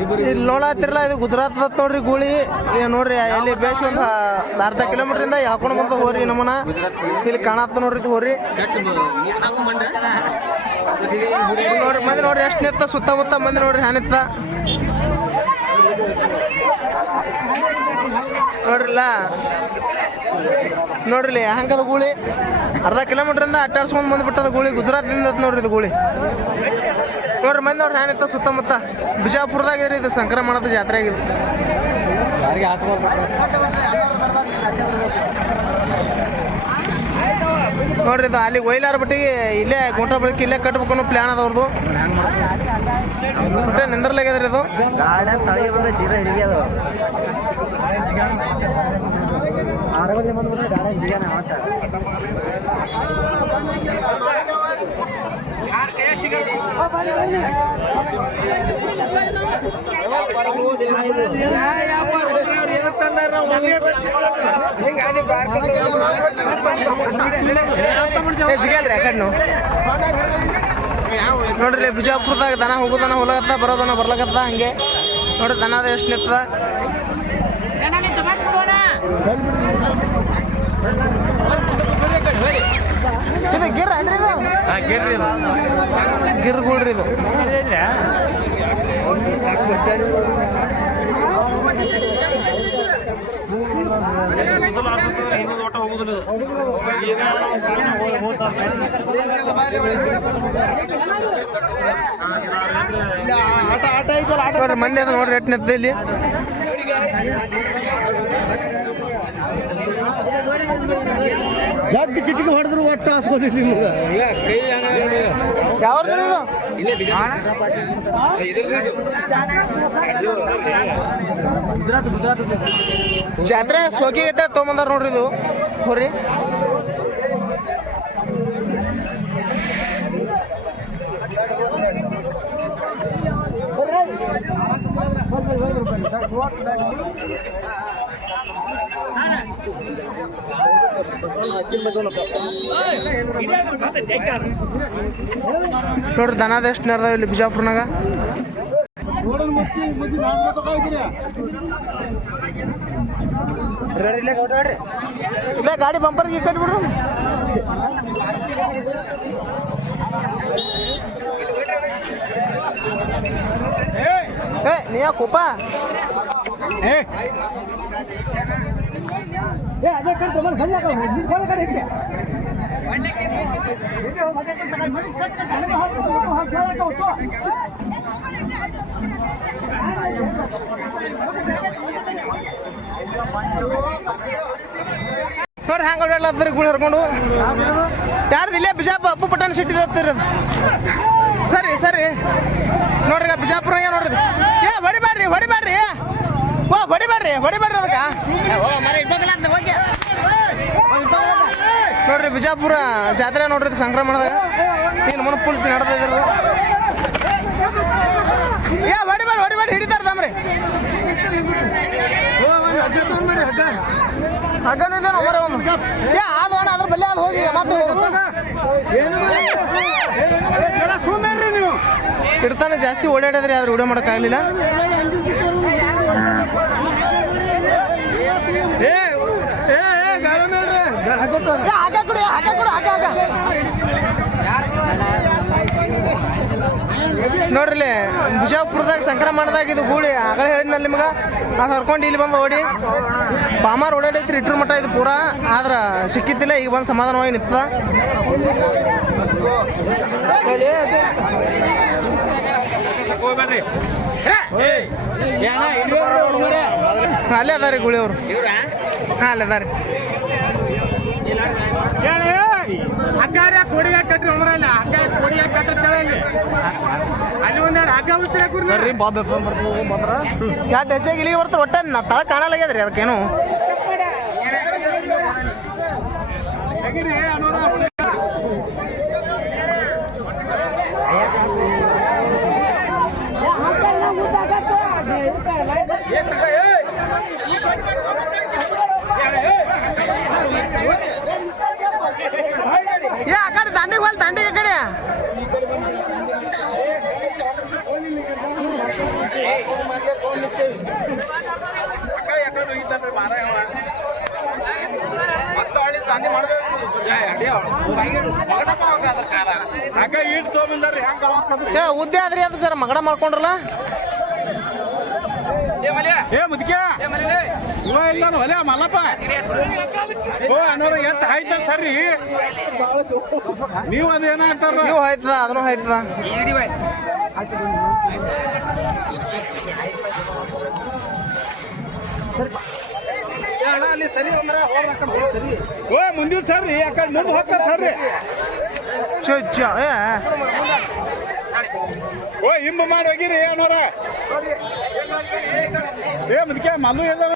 ಇಲ್ಲಿ ನೋಡತ್ತಿರಲ್ಲ ಇದು ಗುಜರಾತ್ ನೋಡ್ರಿ ಗೂಳಿ ನೋಡ್ರಿ ಎಲ್ಲಿ ಬೇಸ್ ಒಂದು ಅರ್ಧ ಕಿಲೋಮೀಟರ್ ಎಳ್ಕೊಂಡು ಬಂದ ಹೋರಿ ನಮ್ಮನ ಇಲ್ಲಿ ಕಾಣತ್ತ ನೋಡ್ರಿ ಇದು ಹೋರಿ ನೋಡ್ರಿ ಮಂದಿ ನೋಡ್ರಿ ಎಷ್ಟು ನಿತ್ತ ಸುತ್ತಮುತ್ತ ಮಂದಿ ನೋಡ್ರಿ ಹ್ಯಾನಿತ್ತ ನೋಡ್ರಿಲ್ಲ ನೋಡ್ರಿ ಹಂಗದ ಗೂಳಿ ಅರ್ಧ ಕಿಲೋಮೀಟ್ರಿಂದ ಅಟ್ಟಾಡ್ಸ್ಕೊಂಡ್ ಬಂದ್ಬಿಟ್ಟದ ಗೂಳಿ ಗುಜರಾತ್ನಿಂದ ನೋಡ್ರಿ ಇದು ಗೂಳಿ ನೋಡ್ರಿ ಮಂದಿ ನೋಡ್ರಿ ಹ್ಯಾನಿತ್ತ ಸುತ್ತಮುತ್ತ ಬಿಜಾಪುರದಾಗ ಇದು ಸಂಕ್ರಮಣದ ಜಾತ್ರೆ ಆಗಿದೆ ನೋಡ್ರಿ ಇದು ಅಲ್ಲಿ ಒಯ್ಲಾರ ಬಟ್ಟಿಗೆ ಇಲ್ಲೇ ಗುಂಟ ಬೆಳಕಿ ಇಲ್ಲೇ ಕಟ್ಬೇಕು ಅನ್ನೋ ಪ್ಲಾನ್ ಅದವ್ರದ್ದು ಮತ್ತೆ ನಿಂದ್ರಲಾಗ್ಯದ್ರಿ ಇದು ಗಾಡಿ ತಳಗೆ ಬಂದ ಸೀದಾ ಹಿಡಿಗೆ ಅದು ಆರವಲ್ಲಿ ಬಂದ್ಬಿಟ್ರೆ ಗಾಡಿ ಹಿಡಿಯಾನ ಆಟ ನೋಡ್ರಿ ಬಿಜಾಪುರದಾಗ ದನ ಹೋಗೋದನ ಹೊಲಗತ್ತ ಬರೋದನ ಬರ್ಲಕತ್ತ ಹಂಗೆ ನೋಡ್ರಿ ದನದ ಎಷ್ಟು ನಿತ್ತದ ಇದು ಗಿರ್ ಅನ್ರಿ ಇದು ಗಿರ್ಗುಳ್ರಿ ಇದು ನೋಡ್ರಿ ಮಂದಿ ಅದ ನೋಡ್ರಿ ಎಟ್ ನಿಂತ ಇಲ್ಲಿ ಜಗ್ ಚಿಟಿಕೆ ಹೊಡೆದ್ರು ಒಟ್ಟು ಹಾಸ್ಕೊಂಡು ನಿಮ್ಗೆ ಜಾತ್ರೆ ಸೋಕಿ ಐತೆ ತೊಗೊಂಬಂದಾರ ನೋಡ್ರಿ ಇದು ಹೋರಿ ನೋಡ್ರಿ ದನದ ಎಷ್ಟು ನಡ್ದಾವ ಇಲ್ಲಿ ಬಿಜಾಪುರ್ನಾಗ ಇಲ್ಲೇ ಗಾಡಿ ಬಂಪರ್ಗೆ ಕಟ್ಬಿಡ್ರು ನೀ ಯಾಕಪ್ಪ ಅದೇ ಕಡೆ ನೋಡ್ರಿ ಹ್ಯಾಂಗ ಓಡಾಡ್ಲತ್ತರಿ ಗುಳಿ ಹರ್ಕೊಂಡು ಯಾರ್ದು ಇಲ್ಲೇ ಬಿಜಾಪುರ ಅಪ್ಪು ಪಟ್ಟಣ ಸಿಟಿ ಹತ್ತಿರ ಸರಿ ಸರಿ ನೋಡ್ರಿ ಬಿಜಾಪುರ ನೋಡ್ರಿ ಏ ಹೊಡಿಬ್ಯಾಡ್ರಿ ಹೊಡಿಬ್ಯಾಡ್ರಿ ಓ ಹೊಡಿಬ್ಯಾಡ್ರಿ ಹೊಡಿಬ್ಯಾಡ್ರಿ ಅದಕ್ಕೆ ನೋಡ್ರಿ ಬಿಜಾಪುರ ಜಾತ್ರೆ ನೋಡ್ರಿ ಸಂಕ್ರಮಣದಾಗ ಏನು ಮನ ಫುಲ್ ನಡೆದ ಇದ್ರದು ಏ ಹೊಡಿಬೇಡ ಹೊಡಿಬೇಡ ಹಿಡಿತಾರ ತಮ್ರಿ ಹಗ್ಗನಿಲ್ಲ ಅವರ ಒಂದು ಏ ಅದು ಅಣ್ಣ ಅದ್ರ ಬಲ್ಲೆ ಅದು ಹೋಗಿ ಮತ್ತೆ ಇಡ್ತಾನೆ ಜಾಸ್ತಿ ಓಡಾಡಿದ್ರಿ ಆದ್ರೆ ವಿಡಿಯೋ ಮಾಡೋಕ್ಕಾಗಲಿಲ್ಲ ನೋಡ್ರಿ ಬಿಜಾಪುರದಾಗ ಸಂಕ್ರಮಣದಾಗ ಇದು ಗೂಳಿ ಆಗಲೇ ಹೇಳಿದ್ನಲ್ಲ ನಿಮ್ಗೆ ಅದು ಹರ್ಕೊಂಡು ಇಲ್ಲಿ ಬಂದು ಓಡಿ ಪಾಮಾರ್ ಓಡಾಡೈತ್ರಿ ಇಟ್ರ ಮಟ್ಟ ಇದು ಪೂರಾ ಆದ್ರೆ ಸಿಕ್ಕಿದ್ದಿಲ್ಲ ಈಗ ಬಂದು ಸಮಾಧಾನವಾಗಿ ನಿಂತದ ಅಲ್ಲೇ ಅದಾರಿ ಗುಳಿ ಅವರು ಹಾಂ ಅಲ್ಲೇ ಅದಾರಿ ಹಗ್ಗಾರ ಕೋಡಿಗ ಕಟ್ರಿ ಒಮ್ಮರಲ್ಲ ಹಗ್ಗ ಕೋಡಿಗ ಕಟ್ಟಲ್ಲಿ ಅಲ್ಲಿ ಒಂದೆರಡು ಹಗ್ಗ ಉತ್ತರ ಸರಿ ಯಾಕೆ ಹೆಚ್ಚಾಗಿ ಇಲ್ಲಿಗೆ ಬರ್ತಾರೆ ಒಟ್ಟ ತಳ ಕಾಣಲಾಗ್ಯದ್ರಿ ಅದಕ್ಕೇನು ಏ ಆ ಕಡೆ ದಂಡಿಗೆ ಹೋಲ್ ದಂಡಿಗೆ ಕಡೆ ಏ ಉದ್ದೆ ಆದ್ರಿ ಅದು ಸರ್ ಮಗಡ ಮಾಡ್ಕೊಂಡ್ರಲ್ಲ ಏ ಮುದ್ಕೆ ಇವ ಇಲ್ಲ ಹೊಲೆ ಮಲ್ಲಪ್ಪ ಓ ಅನ್ನೋರು ಎತ್ತ ಆಯ್ತ ಸರಿ ನೀವು ಅದೇನ ಅಂತಾರ ನೀವು ಹೋಯ್ತದ ಅದನ್ನು ಹೋಯ್ತದ ಓ ಮುಂದಿನ ಸರ್ರಿ ಯಾಕಂದ್ರೆ ಮುಂದೆ ಹೋಗ್ತಾರ ಸರ್ರಿ ಚೊಚ್ಚ ಏ ಓ ಹಿಂಬ ಮಾಡಿ ಹೋಗಿರಿ ಏನೋರ ಏ ಮುದ್ಕೆ ಮಲ್ಲು ಎಲ್ಲ